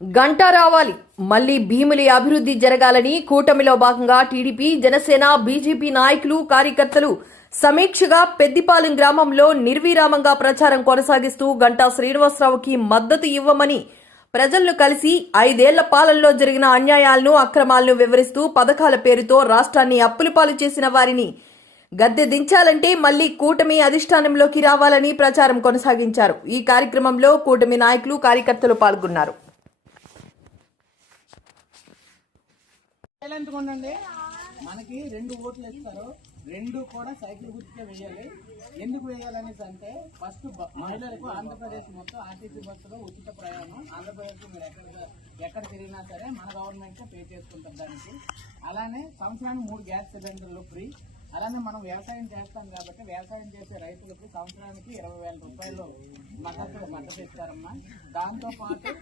గంట రావాలి. మళ్ళీ భీమిలి అభివృద్ధి జరగాలని కూటమిలో భాగంగా టీడీపీ జనసేన బీజేపీ నాయకులు కార్యకర్తలు సమీక్షగా పెద్దిపాలెం గ్రామంలో నిర్విరామంగా ప్రచారం కొనసాగిస్తూ గంటా శ్రీనివాసరావుకి మద్దతు ఇవ్వమని ప్రజలను కలిసి ఐదేళ్ళ పాలనలో జరిగిన అన్యాయాలను అక్రమాలను వివరిస్తూ పథకాల పేరుతో రాష్ట్రాన్ని అప్పులపాలు చేసిన వారిని గద్దె దించాలంటే మళ్ళీ కూటమి అధిష్టానంలోకి రావాలని ప్రచారం కొనసాగించారు. ఈ కార్యక్రమంలో కూటమి నాయకులు కార్యకర్తలు పాల్గొన్నారు. సైలెంట్గా ఉండండి మనకి రెండు ఓట్లు ఇస్తారు రెండు కూడా సైకిల్ గుర్తుకే వేయాలి. ఎందుకు వేయాలనేసి అంటే ఫస్ట్ మహిళలకు ఆంధ్రప్రదేశ్ మొత్తం ఆర్టీసీ బస్సులో ఉచిత ప్రయాణం. ఆంధ్రప్రదేశ్ మీరు ఎక్కడ ఎక్కడ తిరిగినా సరే మన గవర్నమెంట్ పే చేసుకుంటారు దానికి. అలానే సంవత్సరానికి మూడు గ్యాస్ సిలిండర్లు ఫ్రీ. అలానే మనం వ్యవసాయం చేస్తాం కాబట్టి వ్యవసాయం చేసే రైతులకు సంవత్సరానికి ఇరవై వేల రూపాయలు మద్దతు మద్దతు ఇస్తారమ్మా. దాంతో పాటు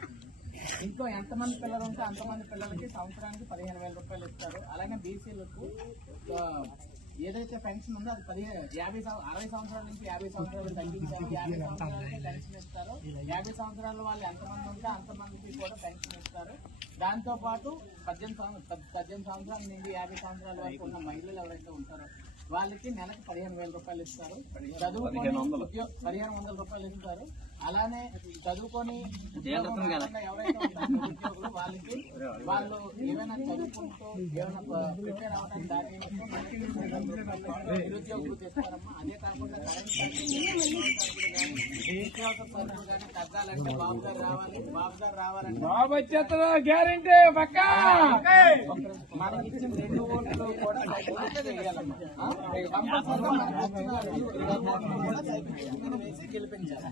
ఇంట్లో ఎంతమంది పిల్లలు ఉంటే అంతమంది పిల్లలకి సంవత్సరానికి పదిహేను వేల రూపాయలు ఇస్తారు. అలాగే బీసీలకు ఏదైతే పెన్షన్ ఉందో అది పదిహేను యాభై సంవ- అరవై సంవత్సరాల నుంచి యాభై సంవత్సరాలు తగ్గించారు యాభై సంవత్సరాలకి పెన్షన్ ఇస్తారు. యాభై సంవత్సరాల వాళ్ళు ఎంతమంది ఉంటే అంతమందికి కూడా పెన్షన్ దాంతో పాటు పద్దెనిమిది పద్దెనిమిది సంవత్సరాల నుండి యాభై సంవత్సరాల వరకు ఉన్న మహిళలు ఎవరైతే ఉంటారో వాళ్ళకి నెలకు పదిహేను వేల రూపాయలు ఇస్తారు. చదువుకొని పదిహేను వందల. రూపాయలు ఇస్తారు. అలానే చదువుకొని ఎవరైతే వాళ్ళకి వాళ్ళు ఏమైనా చదువుకుంటూ ఏమైనా ప్రిపేర్ అవ్వడానికి దారి నిరుద్యోగులు తెస్తారమ్మా. అదే కాకుండా కరెంట్ బాబు వచ్చేస్తుందా గ్యారంటీ పక్క. మనకి ఇచ్చిన రెండు ఓట్లు కూడా గెలిపించాలి?